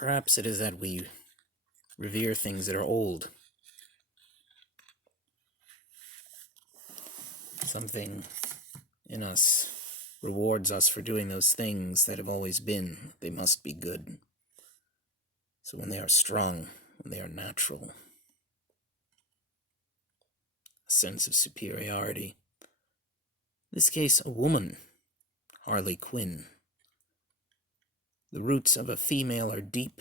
Perhaps it is that we revere things that are old. Something in us rewards us for doing those things that have always been. They must be good. So when they are strong, when they are natural, a sense of superiority. In this case, a woman, Harley Quinn. The roots of a female are deep,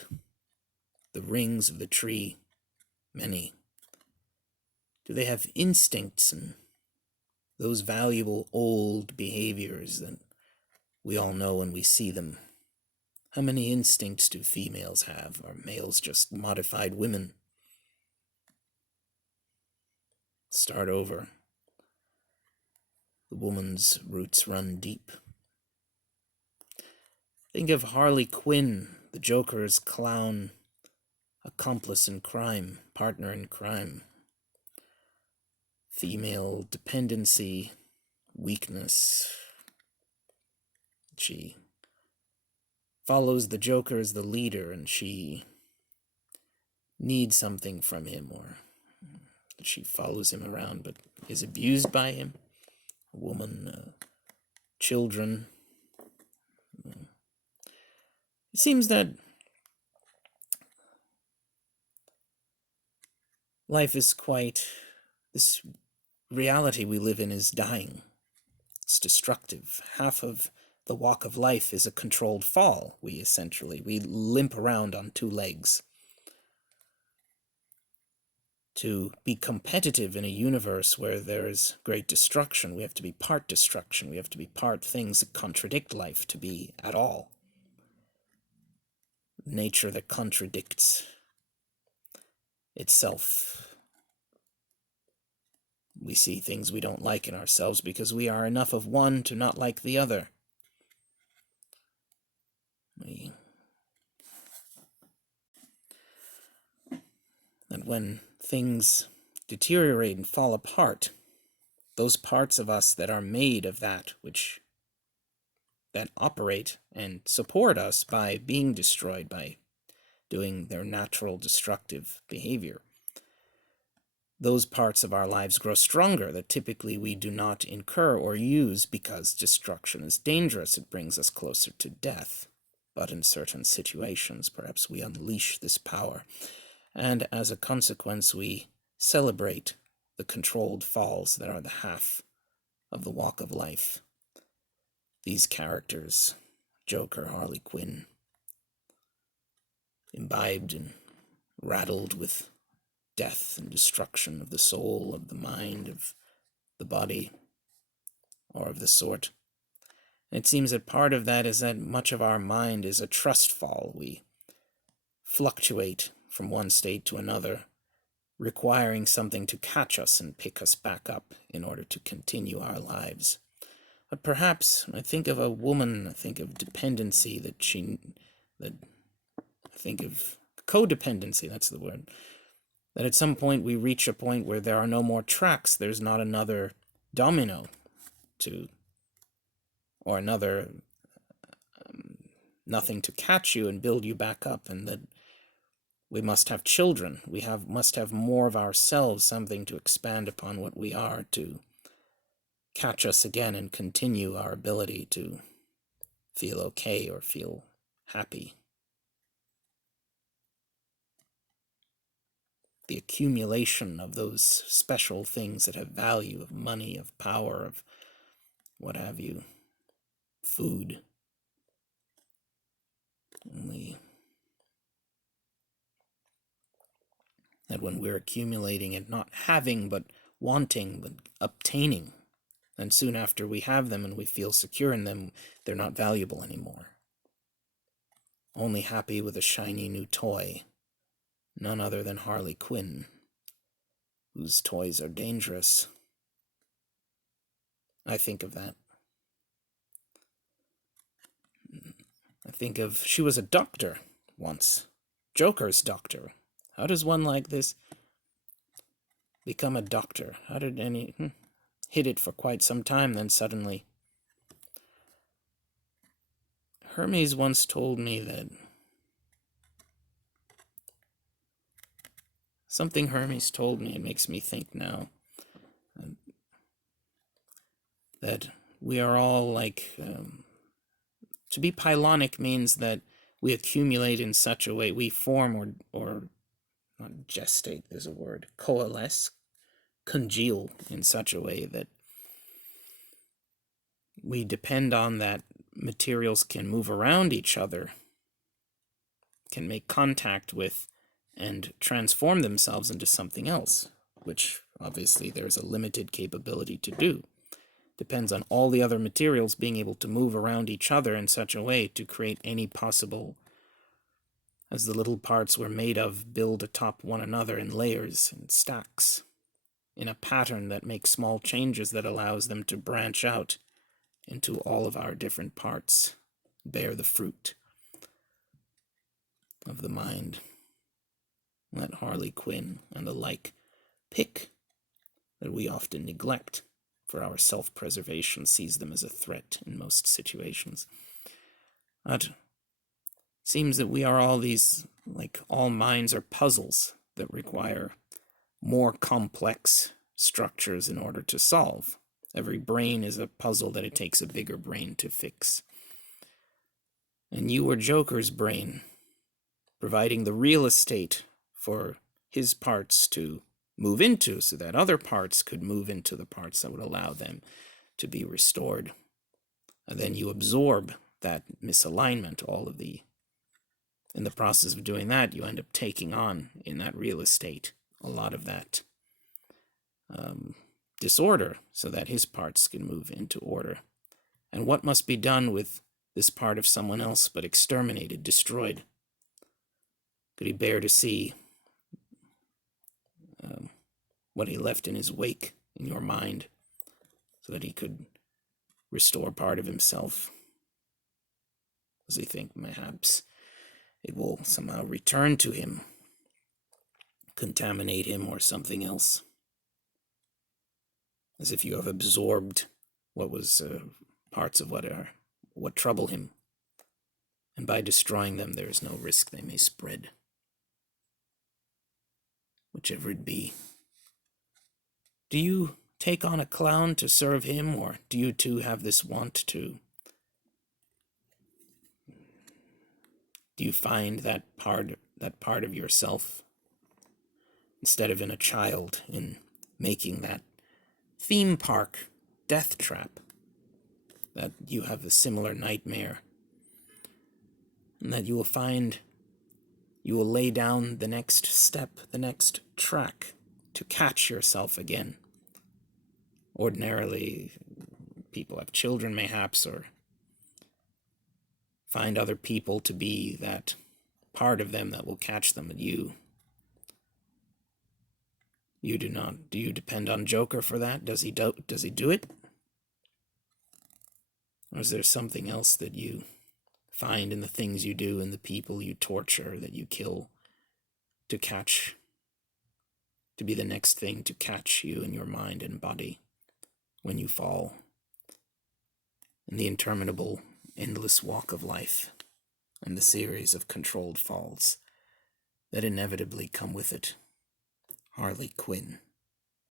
the rings of the tree many. Do they have instincts and those valuable old behaviors that we all know when we see them? How many instincts do females have? Are males just modified women? Start over. The woman's roots run deep. Think of Harley Quinn, the Joker's clown, accomplice in crime, partner in crime. Female dependency, weakness. She follows the Joker as the leader, and she needs something from him, or she follows him around but is abused by him. A woman, children. It seems that life is this reality we live in is dying. It's destructive. Half of the walk of life is a controlled fall. We limp around on two legs. To be competitive in a universe where there is great destruction, we have to be part destruction. We have to be part things that contradict life to be at all. Nature that contradicts itself. We see things we don't like in ourselves because we are enough of one to not like the other. And when things deteriorate and fall apart, those parts of us that are made of that operate and support us by being destroyed, by doing their natural destructive behavior. Those parts of our lives grow stronger that typically we do not incur or use because destruction is dangerous. It brings us closer to death. But in certain situations, perhaps we unleash this power. And as a consequence, we celebrate the controlled falls that are the half of the walk of life. These characters, Joker, Harley Quinn, imbibed and rattled with death and destruction of the soul, of the mind, of the body, or of the sort. And it seems that part of that is that much of our mind is a trust fall. We fluctuate from one state to another, requiring something to catch us and pick us back up in order to continue our lives. But perhaps, when I think of a woman, I think of dependency, I think of codependency, that's the word. That at some point we reach a point where there are no more tracks, there's not another domino or another nothing to catch you and build you back up, and that we must have children. We must have more of ourselves, something to expand upon what we are, to catch us again and continue our ability to feel okay or feel happy. The accumulation of those special things that have value, of money, of power, of what have you, food. Only that when we're accumulating and not having, but wanting, but obtaining, and soon after we have them and we feel secure in them, they're not valuable anymore. Only happy with a shiny new toy, none other than Harley Quinn, whose toys are dangerous. I think of that. I think of, she was a doctor once, Joker's doctor. How does one like this become a doctor? How did hid it for quite some time, then suddenly. Hermes once told me that something Hermes told me, it makes me think now, that we are all like, to be pylonic means that we accumulate in such a way, we form or not gestate is a word, coalesce, congeal in such a way that we depend on that materials can move around each other, can make contact with, and transform themselves into something else, which obviously there's a limited capability to do. Depends on all the other materials being able to move around each other in such a way to create any possible, as the little parts we're made of build atop one another in layers and stacks, in a pattern that makes small changes that allows them to branch out into all of our different parts, bear the fruit of the mind. Let Harley Quinn and the like pick that we often neglect, for our self-preservation sees them as a threat in most situations. It seems that we are all these, like all minds are puzzles that require more complex structures in order to solve. Every brain is a puzzle that it takes a bigger brain to fix. And you were Joker's brain, providing the real estate for his parts to move into, so that other parts could move into the parts that would allow them to be restored. And then you absorb that misalignment, in the process of doing that, you end up taking on, in that real estate, a lot of that disorder, so that his parts can move into order. And what must be done with this part of someone else but exterminated, destroyed? Could he bear to see what he left in his wake in your mind, so that he could restore part of himself? Does he think perhaps it will somehow return to him, contaminate him, or something else? As if you have absorbed what was parts of what trouble him, and by destroying them there is no risk they may spread. Whichever it be. Do you take on a clown to serve him, or do you too have this want to? Do you find that part of yourself, instead of in a child, in making that theme park death trap, that you have a similar nightmare, and that you will lay down the next step, the next track, to catch yourself again? Ordinarily, people have children mayhaps, or find other people to be that part of them that will catch them, but you do not. Do you depend on Joker for that? Does he do it? Or is there something else that you find in the things you do and the people you torture, that you kill, to be the next thing to catch you in your mind and body when you fall in the interminable, endless walk of life, and the series of controlled falls that inevitably come with it? Harley Quinn.